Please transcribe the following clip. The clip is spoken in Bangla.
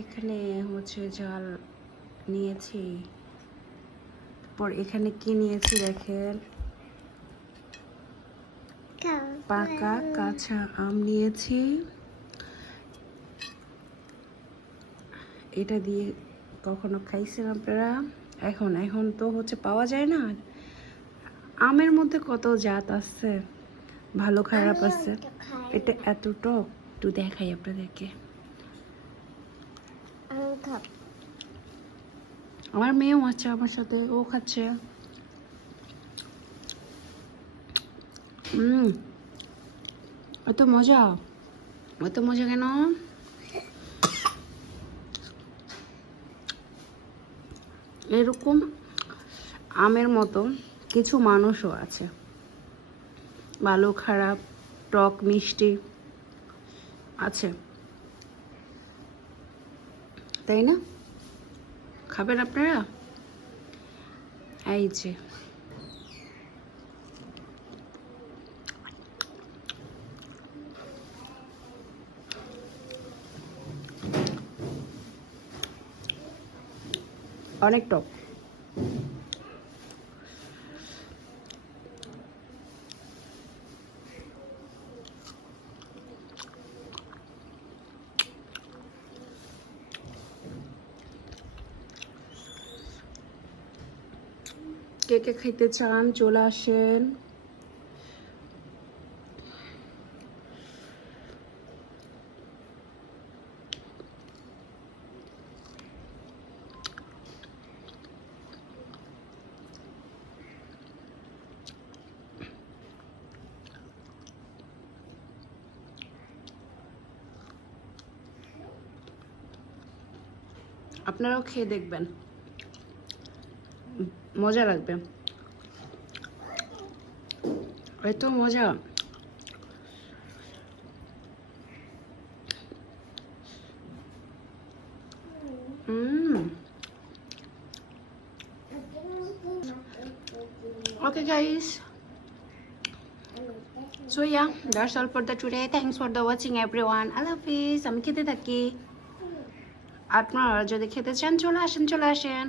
এখানে হচ্ছে জাল নিয়েছি, তারপর এখানে কি নিয়েছি দেখেন, পাকা কাঁচা আম নিয়েছি। এটা দিয়ে কখনো খাইছেন আপনারা? এখন তো হচ্ছে পাওয়া যায় না। আমের মধ্যে কত জাত আছে, ভালো খারাপ আছে। এটা এত টক, একটু দেখাই আপনাদেরকে। আমার মেয়েও আছে আমার সাথে, ও খাচ্ছে। এত মজা, এত মজা কেন? এরকম আমের মতো কিছু মানুষও আছে, ভালো খারাপ, টক মিষ্টি আছে, তাই না? খাবেন আপনারা? এই যে অনেক টক। কে কে খেতে চান চলে আসেন। আপনারাও খেয়ে দেখবেন, মজা লাগবে, এত মজা। Okay guys, so yeah, that's all for the today. Thanks for the watching everyone. I love you. আমি খেতে থাকি, আপনারা যদি খেতে চান চলে আসেন।